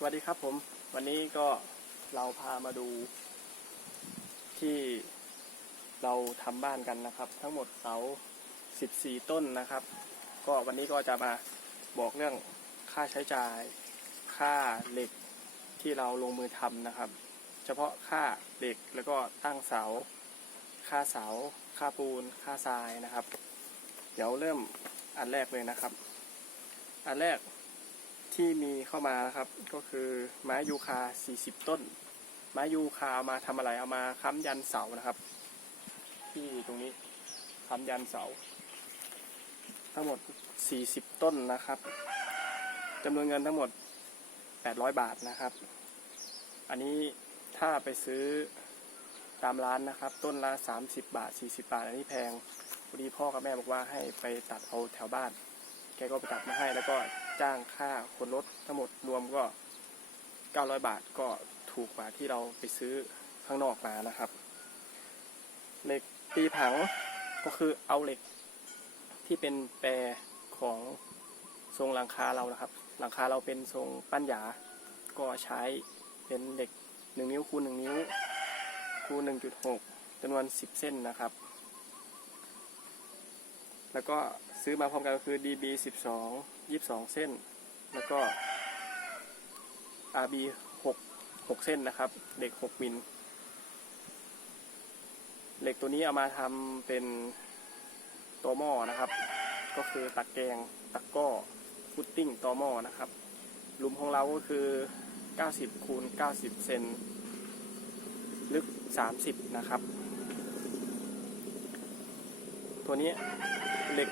สวัสดีครับผม วันนี้ก็เราพามาดูที่เราทำบ้านกันนะครับ ทั้งหมดเสา 14 ต้นนะครับ ก็วันนี้ก็จะมาบอกเรื่องค่าใช้จ่าย ค่าเหล็กที่เราลงมือทำนะครับ เฉพาะค่าเหล็กแล้วก็ตั้งเสา ค่าเสา ค่าปูน ค่าทรายนะครับ เดี๋ยวเริ่มอันแรกเลยนะครับ อันแรก ที่มีเข้ามานะครับ ก็คือไม้ยูคา 40 ต้น ไม้ยูคาเอามาทำอะไรเอามาค้ำยันเสานะครับ ที่ตรงนี้ค้ำยันเสา ทั้งหมด 40 ต้นนะครับจำนวนเงินทั้งหมด 800 บาทนะครับ อันนี้ถ้าไปซื้อตามร้านนะครับ ต้นละ 30 บาท 40 บาท อันนี้แพงพอดีพ่อกับแม่บอกว่าให้ไปตัดเอาแถวบ้าน แกก็ไปตัดมาให้แล้วก็จ้างค่าคนรถทั้งหมดรวมก็ 900 บาทก็ถูกกว่าที่เราไปซื้อข้างนอกมานะครับเหล็กตีผังก็คือเอาเหล็กที่เป็นแปรของทรงหลังคาเรานะครับ หลังคาเราเป็นทรงปั้นหยา ก็ใช้เป็นเหล็ก 1 นิ้วคูณ1นิ้วคูณ1.6จำนวน 10 เส้นนะครับ แล้วก็ ซื้อมาพร้อมกันก็คือ DB 12 22 เส้น แล้วก็ RB 6 6 เส้นนะครับเหล็ก 6 มิลเหล็กตัวนี้เอามาทำเป็นตัวหม้อนะครับ ก็คือตะแกงตะกร้อฟุตติ้งตัวหม้อนะครับหลุมของเราก็คือ 90 คูณ 90 เซนลึก 30 นะครับ ตัวนี้เหล็ก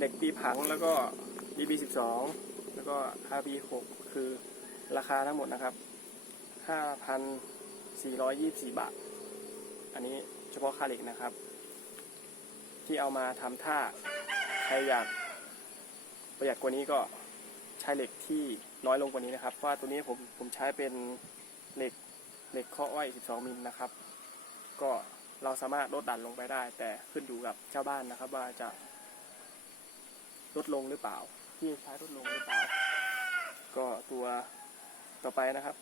เหล็กตีผังแล้วก็ DB 12แล้วก็ RB 6คือราคาทั้งหมดนะครับ 5,424 บาท อันนี้เฉพาะค่าเหล็กนะครับ ที่เอามาทำท่า ใครอยากประหยัดกว่านี้ก็ใช้เหล็กที่น้อยลงกว่านี้นะครับว่าตัวนี้ผมผมใช้เป็นเหล็กเหล็กข้ออ้อย 12 มิลนะครับ ก็เราสามารถลดดันลงไปได้ แต่ขึ้นอยู่กับเจ้าบ้านนะครับว่าจะ ลดลงหรือเปล่า ที่ใช้ลดลงหรือเปล่า ก็ตัวต่อไปนะครับ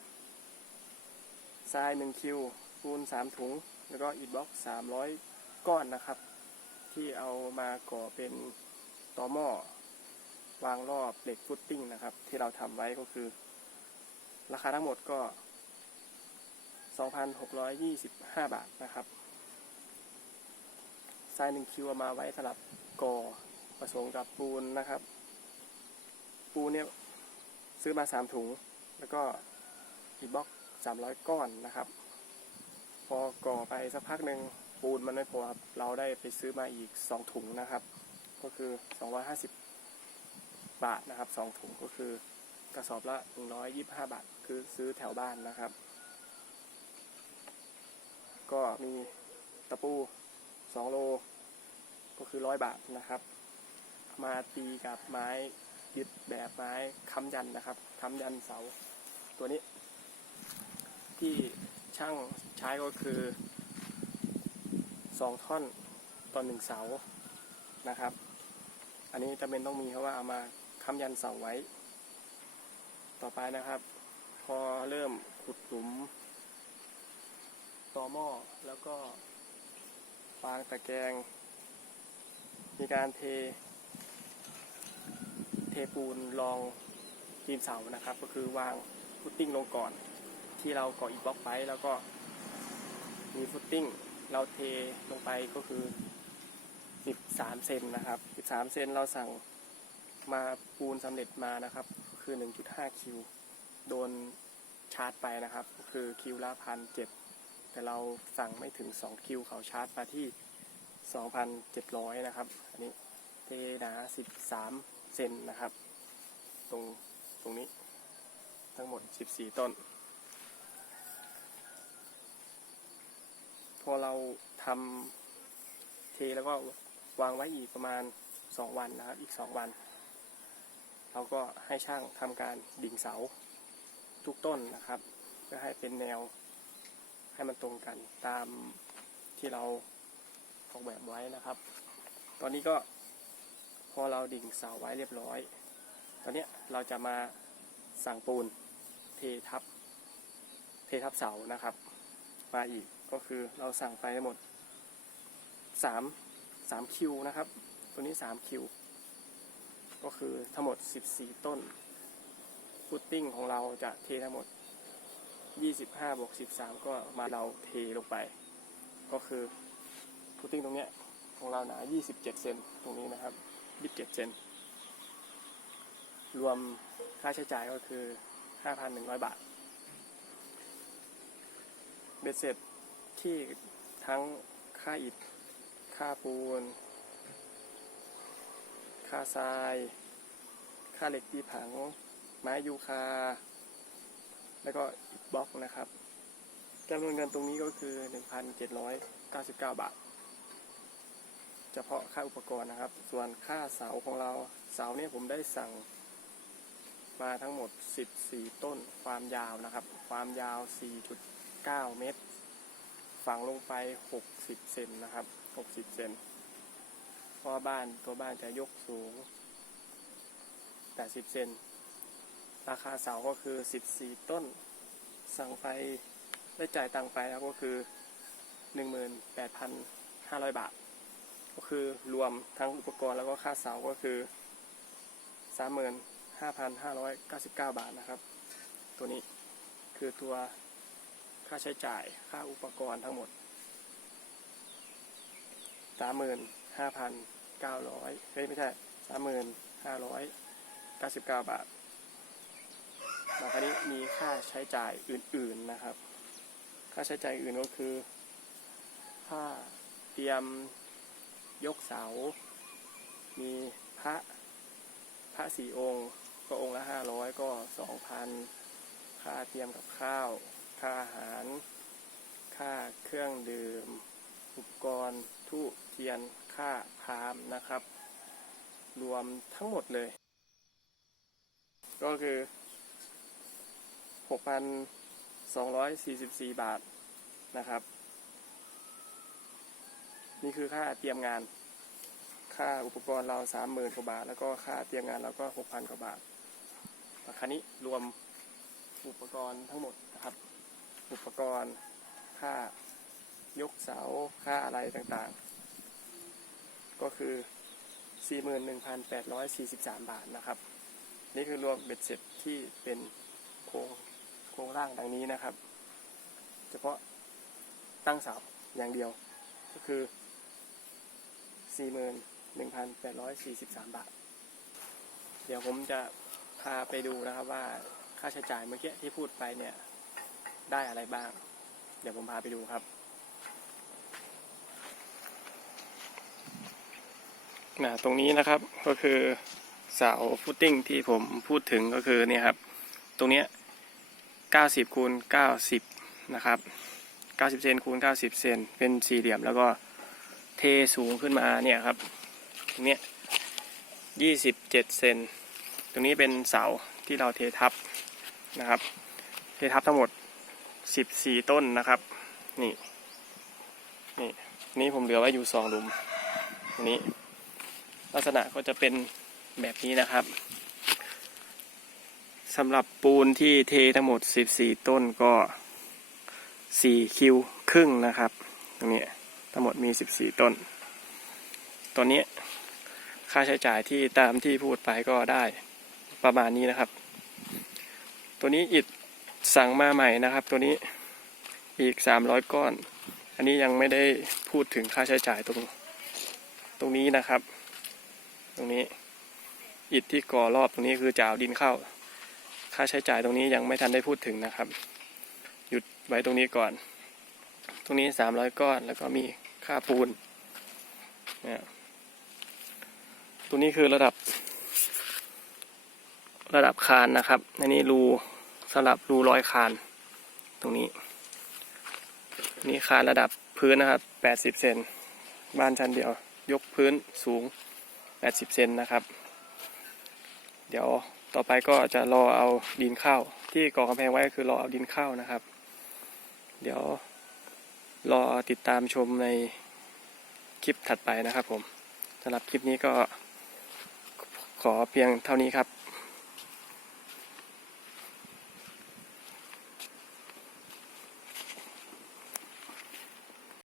ทราย1คิวปูน3ถุง แล้วก็อิฐบล็อก300 ก้อนนะครับ ที่เอามาก่อเป็นต่อหม้อวางรอบเหล็กฟุตติ้งนะครับ ที่เราทำไว้ก็คือ ราคาทั้งหมดก็ 2,625 บาทนะครับทรายหนึ่งคิวเอามาไว้สำหรับก่อ ผสมกับปูนนะครับ ปูนเนี่ยซื้อมา3ถุง แล้วก็อีบ็อก300ก้อนนะครับ พอก่อไปสักพักหนึ่งปูนมันไม่พอครับเราได้ไปซื้อมาอีก2ถุงนะครับ ก็คือ250บบาทนะครับ2ถุงก็คือกระสอบละ125บห้าบาท คือซื้อแถวบ้านนะครับ ก็มีตะปู2โล ก็คือร้อยบาทนะครับ มาตีกับไม้ยึดแบบไม้ค้ำยันนะครับค้ำยันเสาตัวนี้ ที่ช่างใช้ก็คือ2ท่อนต่อหนึ่งเสานะครับ อันนี้จำเป็นต้องมีเพราะว่าเอามาค้ำยันเสาไว้ ต่อไปนะครับ พอเริ่มขุดหลุมต่อหม้อแล้วก็วางตะแกรงมีการเท ปูนรองตีนเสานะครับ ก็คือวางฟุตติ้งลงก่อน ที่เราก่ออีกบล็อกไว้แล้วก็มีฟุตติ้งเราเทลงไปก็คือ 13 เซนนะครับ 13 เซนเราสั่งมาปูนสำเร็จมานะครับ คือ 1.5 คิว โดนชาร์จไปนะครับ คือคิวละพันเจ็ดแต่เราสั่งไม่ถึง 2 คิวเขาชาร์จมาที่ 2,700 นะครับ อันนี้ เทหนา13เซนนะครับ ตรงตรงนี้ทั้งหมด14ต้น พอเราทำเทแล้วก็วางไว้อีกประมาณ2วันนะครับ อีก2วัน เราก็ให้ช่างทำการดิ่งเสาทุกต้นนะครับเพื่อให้เป็นแนวให้มันตรงกันตามที่เราออกแบบไว้นะครับ ตอนนี้ก็ พอเราดิ่งเสาไว้เรียบร้อย ตอนนี้เราจะมาสั่งปูนเททับ เททับเสานะครับ มาอีกก็คือเราสั่งไปทั้งหมดสามสามคิวนะครับ ตัวนี้สามคิวก็คือทั้งหมดสิบสี่ต้นพุตติ้งของเราจะเททั้งหมดยี่สิบห้าบวกสิบสามก็มาเราเทลงไป ก็คือพุตติ้งตรงเนี้ยของเราหนายี่สิบเจ็ดเซนตรงนี้นะครับ ยี่สิบเจ็ดเซนรวมค่าใช้จ่ายก็คือ5,100บาท เบ็ดเสร็จที่ทั้งค่าอิฐ ค่าปูน ค่าทราย ค่าเหล็กตีผัง ไม้ยูคา แล้วก็อิฐบล็อกนะครับจำนวนเงินตรงนี้ก็คือ 1,799 บาท เฉพาะค่าอุปกรณ์นะครับ ส่วนค่าเสาของเราเสาเนี่ยผมได้สั่งมาทั้งหมด 14 ต้นความยาวนะครับ ความยาว 4.9 เมตร ฝังลงไป 60 เซนนะครับ 60 เซนเพราะบ้านตัวบ้านจะยกสูง 80 เซน ราคาเสาก็คือ 14 ต้น สั่งไปได้จ่ายตังไปแล้วก็คือ 18,500 บาท ก็คือรวมทั้งอุปกรณ์แล้วก็ค่าเสาก็คือ 35,599 บาทนะครับ ตัวนี้คือตัวค่าใช้จ่ายค่าอุปกรณ์ทั้งหมด 35,900เฮ้ยไม่ใช่35,599 บาทแล้วคราวนี้มีค่าใช้จ่ายอื่นๆนะครับ ค่าใช้จ่ายอื่นก็คือ ค่าเตรียม ยกเสา มีพระพระสี่องค์ ก็องค์ละห้าร้อยก็สองพันค่าเตรียมกับข้าว ค่าอาหาร ค่าเครื่องดื่ม อุปกรณ์ทูบเทียน ค่าพามนะครับ รวมทั้งหมดเลย ก็คือ6,244 บาทนะครับ นี่คือค่าเตรียมงาน ค่าอุปกรณ์เราสามหมื่นกว่าบาท แล้วก็ค่าเตรียมงานเราก็หกพันกว่าบาทราคานี้รวมอุปกรณ์ทั้งหมดนะครับ อุปกรณ์ค่ายกเสาค่าอะไรต่างๆ ก็คือ 41,843 บาทนะครับ นี่คือรวมเบ็ดเสร็จที่เป็นโครงโครงร่างดังนี้นะครับ เฉพาะตั้งเสาอย่างเดียวก็คือ 41,843 บาท เดี๋ยวผมจะพาไปดูนะครับว่าค่าใช้จ่ายเมื่อกี้ที่พูดไปเนี่ยได้อะไรบ้าง เดี๋ยวผมพาไปดูครับนะตรงนี้นะครับก็คือเสาฟุตติ้งที่ผมพูดถึงก็คือเนี่ยครับ ตรงเนี้ย90คูณ90 นะครับ 90 เซนคูณ90 เซนเป็นสี่เหลี่ยมแล้วก็ เทสูงขึ้นมาเนี่ยครับตรงนี้ยี่สิบเจ็ดเซนตรงนี้เป็นเสาที่เราเททับนะครับ เททับทั้งหมดสิบสี่ต้นนะครับนี่นี่นี่ผมเหลือไว้อยู่สองหลุมตรงนี้ลักษณะก็จะเป็นแบบนี้นะครับสำหรับปูนที่เททั้งหมดสิบสี่ต้นก็สี่คิวครึ่งนะครับ ตรงนี้ ทั้งหมดมี 14 ต้น ตัวนี้ค่าใช้จ่ายที่ตามที่พูดไปก็ได้ประมาณนี้นะครับ ตัวนี้อิดสั่งมาใหม่นะครับ ตัวนี้อีก 300 ก้อน อันนี้ยังไม่ได้พูดถึงค่าใช้จ่ายตรงตรงนี้นะครับ ตรงนี้อิฐที่ก่อรอบตรงนี้คือจะเอาดินเข้า ค่าใช้จ่ายตรงนี้ยังไม่ทันได้พูดถึงนะครับ หยุดไว้ตรงนี้ก่อน รงนี้สามร้อยก้อน แล้วก็มีค่าปูนเนี่ยตัวนี้คือระดับ ระดับคานนะครับอันนี้รูสำหรับรูร้อยคาน ตรงนี้ นี่คานระดับพื้นนะครับแปดสิบเซนบ้านชั้นเดียว ยกพื้นสูงแปดสิบเซนนะครับ เดี๋ยวต่อไปก็จะรอเอาดินเข้าที่ก่อกำแพงไว้ก็คือรอเอาดินเข้านะครับ เดี๋ยว รอติดตามชมในคลิปถัดไปนะครับผมสำหรับคลิปนี้ก็ขอเพียงเท่านี้ครับ